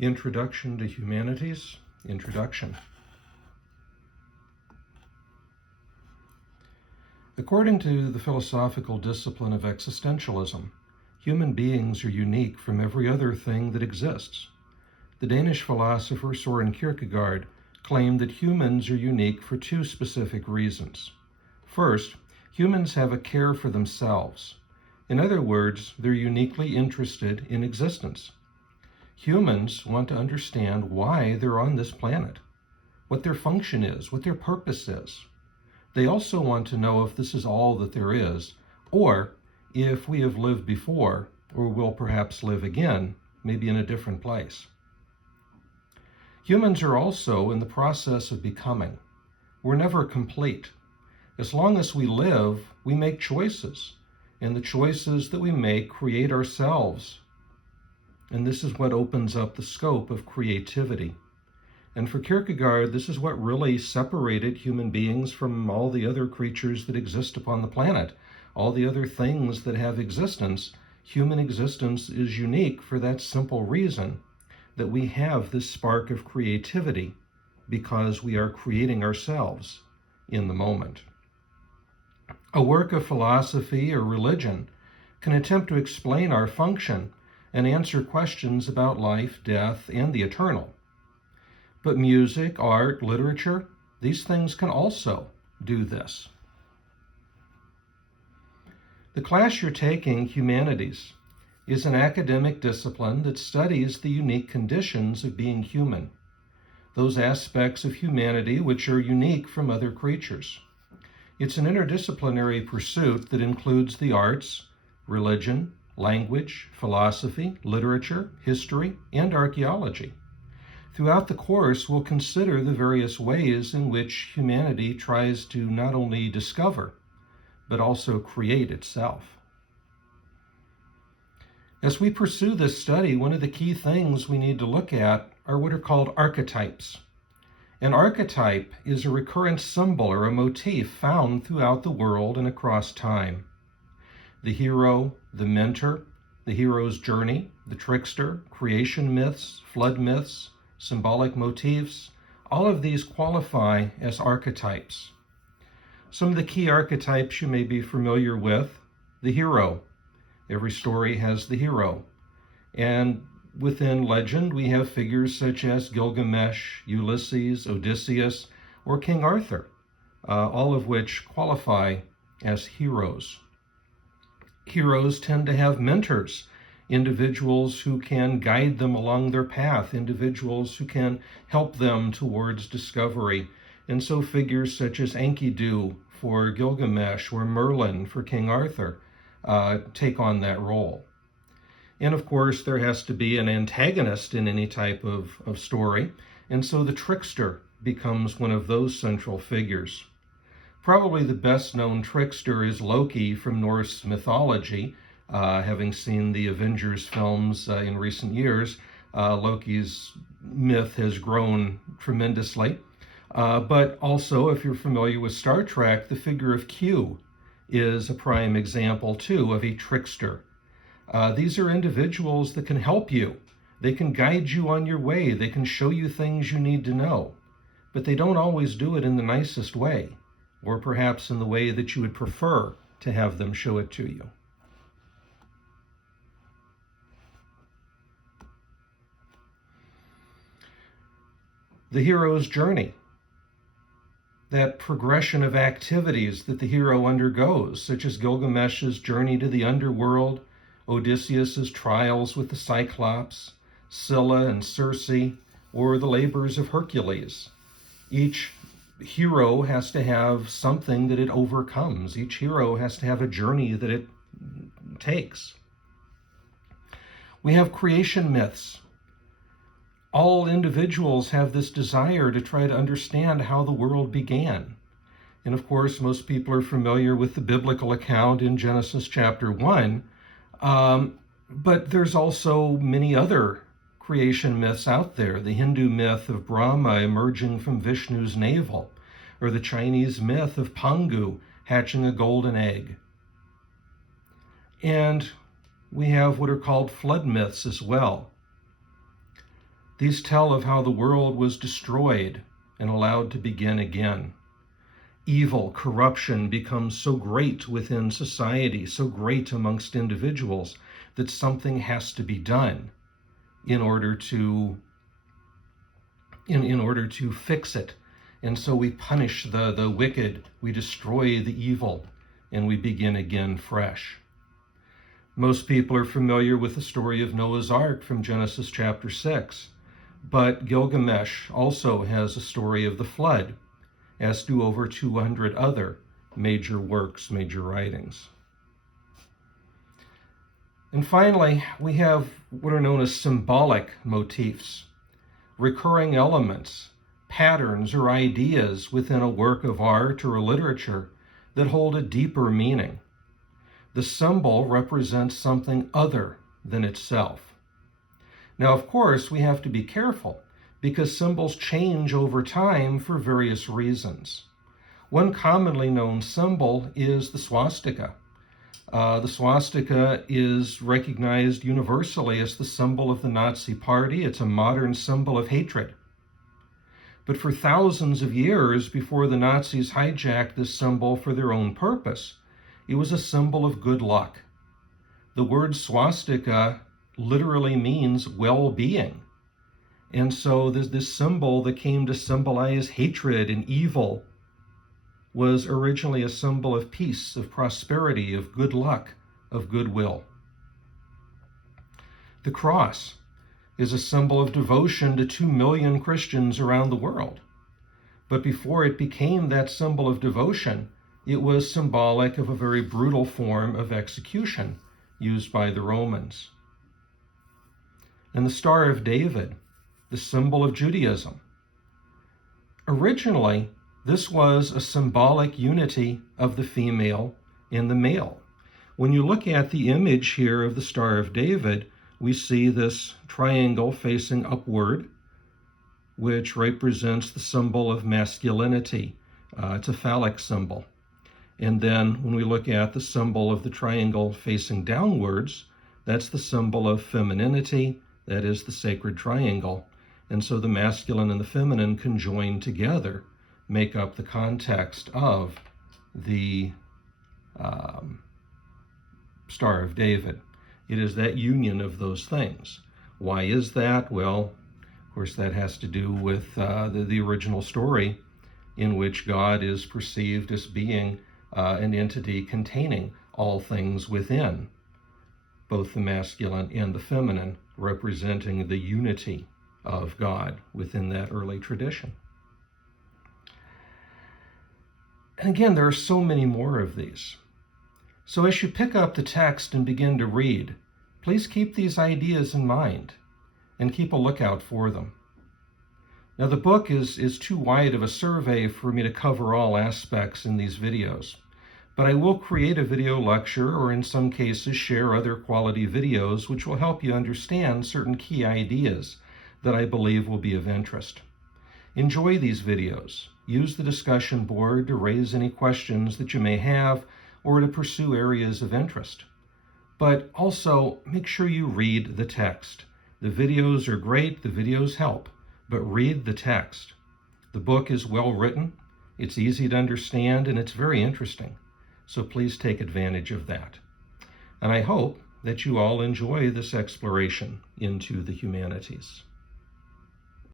Introduction to Humanities. Introduction. According to the philosophical discipline of existentialism, human beings are unique from every other thing that exists. The Danish philosopher Søren Kierkegaard claimed that humans are unique for two specific reasons. First, humans have a care for themselves. In other words, they're uniquely interested in existence. Humans want to understand why they're on this planet, what their function is, what their purpose is. They also want to know if this is all that there is, or if we have lived before, or will perhaps live again, maybe in a different place. Humans are also in the process of becoming. We're never complete. As long as we live, we make choices, and the choices that we make create ourselves. And this is what opens up the scope of creativity. And for Kierkegaard, this is what really separated human beings from all the other creatures that exist upon the planet, all the other things that have existence. Human existence is unique for that simple reason that we have this spark of creativity because we are creating ourselves in the moment. A work of philosophy or religion can attempt to explain our function and answer questions about life, death, and the eternal. But music, art, literature, these things can also do this. The class you're taking, Humanities, is an academic discipline that studies the unique conditions of being human, those aspects of humanity which are unique from other creatures. It's an interdisciplinary pursuit that includes the arts, religion, language, philosophy, literature, history, and archaeology. Throughout the course, we'll consider the various ways in which humanity tries to not only discover, but also create itself. As we pursue this study, one of the key things we need to look at are what are called archetypes. An archetype is a recurrent symbol or a motif found throughout the world and across time. The hero, the mentor, the hero's journey, the trickster, creation myths, flood myths, symbolic motifs, all of these qualify as archetypes. Some of the key archetypes you may be familiar with: the hero. Every story has the hero. And within legend, we have figures such as Gilgamesh, Ulysses, Odysseus, or King Arthur, all of which qualify as heroes. Heroes tend to have mentors, individuals who can guide them along their path, individuals who can help them towards discovery. And so figures such as Enkidu for Gilgamesh or Merlin for King Arthur take on that role. And of course, there has to be an antagonist in any type of story, and so the trickster becomes one of those central figures. Probably the best known trickster is Loki from Norse mythology. Having seen the Avengers films in recent years, Loki's myth has grown tremendously. But also, if you're familiar with Star Trek, the figure of Q is a prime example too of a trickster. These are individuals that can help you. They can guide you on your way. They can show you things you need to know. But they don't always do it in the nicest way, or perhaps in the way that you would prefer to have them show it to you. The hero's journey, that progression of activities that the hero undergoes, such as Gilgamesh's journey to the underworld, Odysseus's trials with the Cyclops, Scylla and Circe, or the labors of Hercules. Each hero has to have something that it overcomes. Each hero has to have a journey that it takes. We have creation myths. All individuals have this desire to try to understand how the world began. And of course, most people are familiar with the biblical account in Genesis chapter 1, but there's also many other creation myths out there. The Hindu myth of Brahma emerging from Vishnu's navel, or the Chinese myth of Pangu hatching a golden egg. And we have what are called flood myths as well. These tell of how the world was destroyed and allowed to begin again. Evil, corruption becomes so great within society, so great amongst individuals, that something has to be done in order to fix it. And so we punish the wicked, we destroy the evil, and we begin again fresh. Most people are familiar with the story of Noah's Ark from Genesis chapter 6, but Gilgamesh also has a story of the flood, as do over 200 other major works, major writings. And finally, we have what are known as symbolic motifs, recurring elements, patterns or ideas within a work of art or a literature that hold a deeper meaning. The symbol represents something other than itself. Now, of course, we have to be careful because symbols change over time for various reasons. One commonly known symbol is the swastika. The swastika is recognized universally as the symbol of the Nazi Party. It's a modern symbol of hatred. But for thousands of years before the Nazis hijacked this symbol for their own purpose, it was a symbol of good luck. The word swastika literally means well-being. And so this symbol that came to symbolize hatred and evil was originally a symbol of peace, of prosperity, of good luck, of goodwill. The cross is a symbol of devotion to 2 million Christians around the world. But before it became that symbol of devotion, it was symbolic of a very brutal form of execution used by the Romans. And the Star of David, the symbol of Judaism. Originally, this was a symbolic unity of the female and the male. When you look at the image here of the Star of David, we see this triangle facing upward, which represents the symbol of masculinity. It's a phallic symbol. And then when we look at the symbol of the triangle facing downwards, that's the symbol of femininity. That is the sacred triangle. And so the masculine and the feminine conjoined together make up the context of the Star of David. It is that union of those things. Why is that? Well, of course, that has to do with the original story in which God is perceived as being an entity containing all things within, both the masculine and the feminine, representing the unity of God within that early tradition. And again, there are so many more of these. So as you pick up the text and begin to read, please keep these ideas in mind and keep a lookout for them. Now, the book is too wide of a survey for me to cover all aspects in these videos, but I will create a video lecture or in some cases share other quality videos which will help you understand certain key ideas that I believe will be of interest. Enjoy these videos. Use the discussion board to raise any questions that you may have or to pursue areas of interest. But also make sure you read the text. The videos are great, the videos help, but read the text. The book is well written, it's easy to understand, and it's very interesting. So please take advantage of that. And I hope that you all enjoy this exploration into the humanities.